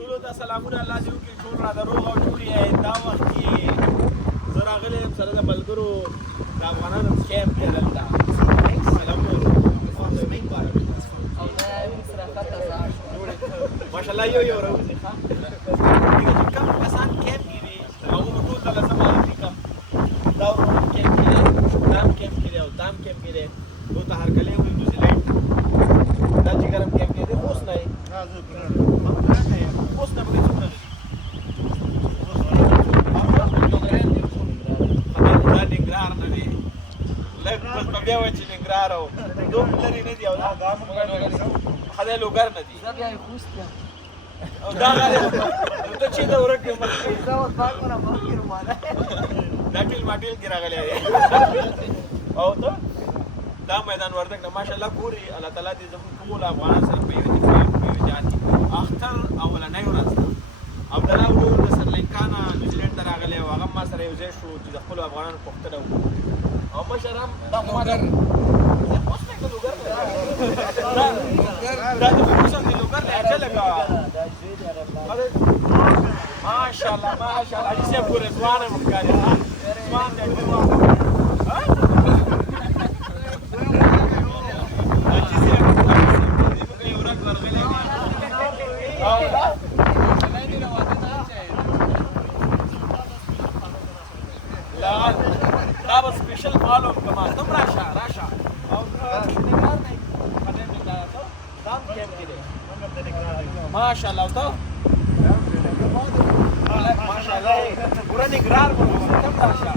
ټولو ته سلامونه الله دې وکړي ټول راته روغ او جوړ یې دا وخت کې زه راغلی یم سره د ملګرو د افغانانو کیمپ دی دلته سلامونه ماشاءالله یو راوځي ښه چې کوم کسان کیمپ کې دي هغو به ټول دله زه معرفي کړم دا ورونه کیمپ کې دی دا هم کیمپ کې دی او دا هم کیمپ کې دی دو ته هرکلی وایي نیوزیلینډ دا چې ګرم کیمپ کې دی خوست نه یې خوست نه بګې څومره دا ننګرهار نه دی لږ بس به بیا وایي چې ننګرهار او دومره لرې نه دي او خدای لوګر نه دي زه بیا یې خوست یم او دا غالي ته چې دا ورک یم زه اوس پاک نه مخکې رومانه دا ټیل ماټیل کې راغلی دی او ته دا میدان وردګ نه ماشاءالله ګوري الله تعالی دې زموږ ټول افغانان سره په یو اتفاق په یو جهاد کې اختر اولنۍ ورځ ده عبدالله ورور د سرلنکا نه نیوزیلینډ ته راغلی او هغه ما سره یو ځای شو چې د خپلو افغانانو پوښتنه وکړو او مشر هم دا خو ما اوس نه لوګر دی دا د اوس هم لوګر دی چې لکه ماشاءالله ماشاءالله حاجي صاحب ګوره ځوان هم ښکاري ځوان دی دا به سپیشل معلوم کما تم راشه او دام کیمپ کې دی ماشاءالله او ته ماشاءالله پورا نگرار مو تم راشه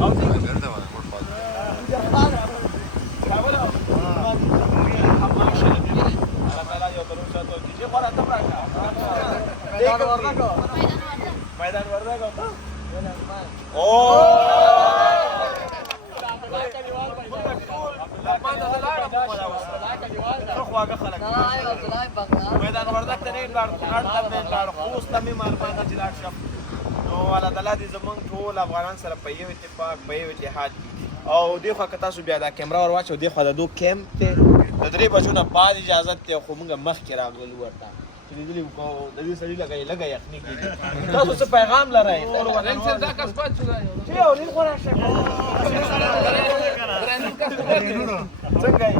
او ته میدان وردګ میدان وردګ ته نه لاړ کونړ ته نه لاړ خوست ته مې مارمانه چې لاړ شم نو الله تعالی دې زموږ ټول افغانان سره په یو اتفاق په یو اتحاد کې او دې خوا که تاسو بیا دا کیمرا ور واچو دې خوا د دو کیمپ دی د 3 بجو نه بعد اجازت دی خو موږ مخکې راغلو ورته چې دې وکاو د دې سړي لګه یخني کېږي تاسو څه پیغام لرئ دا کس پات شو چې او دې خو راشه څنګه یې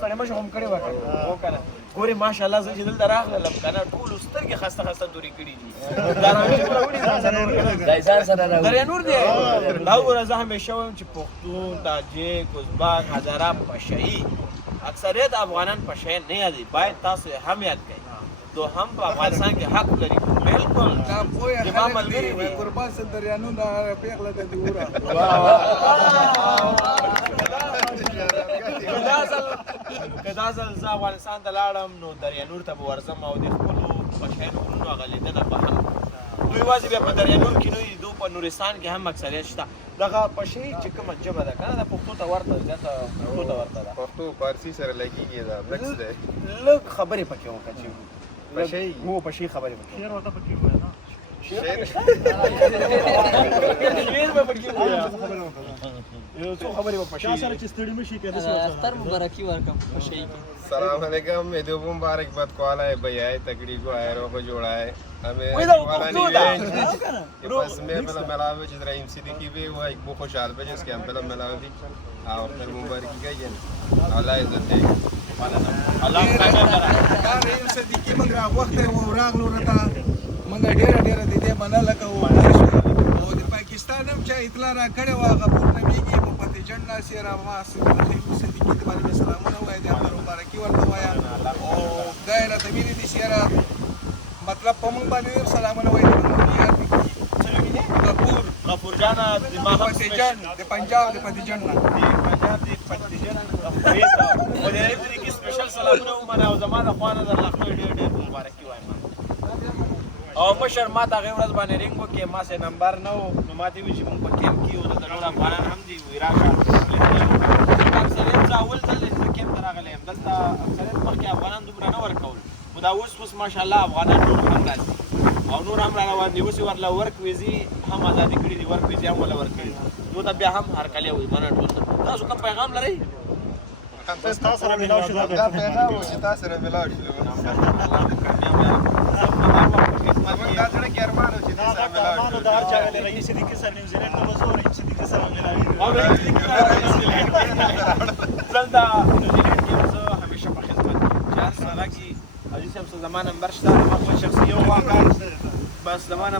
سړی مشه هم کړی وکړه او کنه ګورې ماشاءالله زه چې دلته راغلم کنه ټولو سترګې خسته خسته دورې کړي دي دا راوړي ځان سره دریا نور دی دا وګوره زه همیشه وایم چې پښتون تاجک ازبک هزاره پشهیي اکثریت افغانان پشهیان نه یادي باید تاسو هم یاد کړئ تو هم په افغانستان کې حق لري بالکل دا پوهه خلک دي قربان سره دریانو دا پیغله د دیوره کدا ځل زه افغانستان ته لاړم نو دریانور ته به ورځم او د خپلو پشهیانو غرونو هغه لیدنه به هم دوی یوازې بیا په دریانور کې نه دي دو په نورستان کې هم اکثریت شته دغه پشهیي چې کومه ژبه ده که نه د پښتو ته ورته زیاته پښتو ته ورته ده پښتو فارسي سره لګېږي دا مکس دی لږ خبرې پکې وکړه چې پشهیي هو پشهیي خبرې پکې شعر ورته پکې وایي نه شعر به پکې وایي یو څو خبرې به پشهیي سره چې ستړي مشي کېده اختر مبارکي ورکم خوشی کی سلام علیکم عید مبارکباد کوالا ہے بھیا ہے تکڑی کو آئروں کو جوڑا ہے ہمیں وہی تو پختو دا بس میں پہلا ملاوے جس رحیم صدیقی بھی ہوا ایک بو خوشحال پہ جس کے ہم پہلا ملاوے بھی اور پھر مبارکی گئی ہے اللہ عزت دے الله تعالی دا رحیم صدیقی موږ وخت راغلو راته موږ ډېره د دې مننه کوو او د پاکستان هم چې اطلاع را کړې وه هغه پورته کېږي په فتحجان ناصر ما رحیم صدیقي ته باندې سلامونه وایي د هغه مبارکي ورته وایه او دا یې راته ویلي دي چې یاره مطلب په موږ باندې سلامونه وایي غفور جان د فتحجان د پنجاب د فتحجان نه پنجاب د فتحجان غفور او د دې کې سپیشل سلامونه ومنه او زمانه خوانه در لختو ډېر مبارکي وایم او مشر ما ته هغې ورځ باندې رینګ وکړې ما سې نمبر نه و نو ما ته ویل چې مونږ په کیمپ کې یو دلته ټول افغانان هم دي وایي راشه اکثریت زه اول ځل زه کیمپ ته راغلی یم دلته اکثریت مخکې افغانان دومره نه ورکول خو دا اوس ماشاءالله افغانان ټول هم راځي او نور هم را روان دي اوس یې ورله ورک ویزې هم ازادي کړي دي ورک ویزې هم وله ورکړي نو ته بیا هم هرکلی وایي منه ټول تاسو کوم پیغام لرئ تاسو سره ملاو شو دا پیغام چې تاسو سره ملاو شو دا هر چا ویلې رئیس صدیقي سره نیوزیلینډ ته وځو رئیس صدیقي سره ملاوي او رئیس صدیقي سره نیوزیلینډ دلته نیوزیلینډ کې زه همیشه په خدمت چې هر څه هغه کې حاجي صاحب څه زما نمبر شته ما خپل شخصي یو واقع بس زما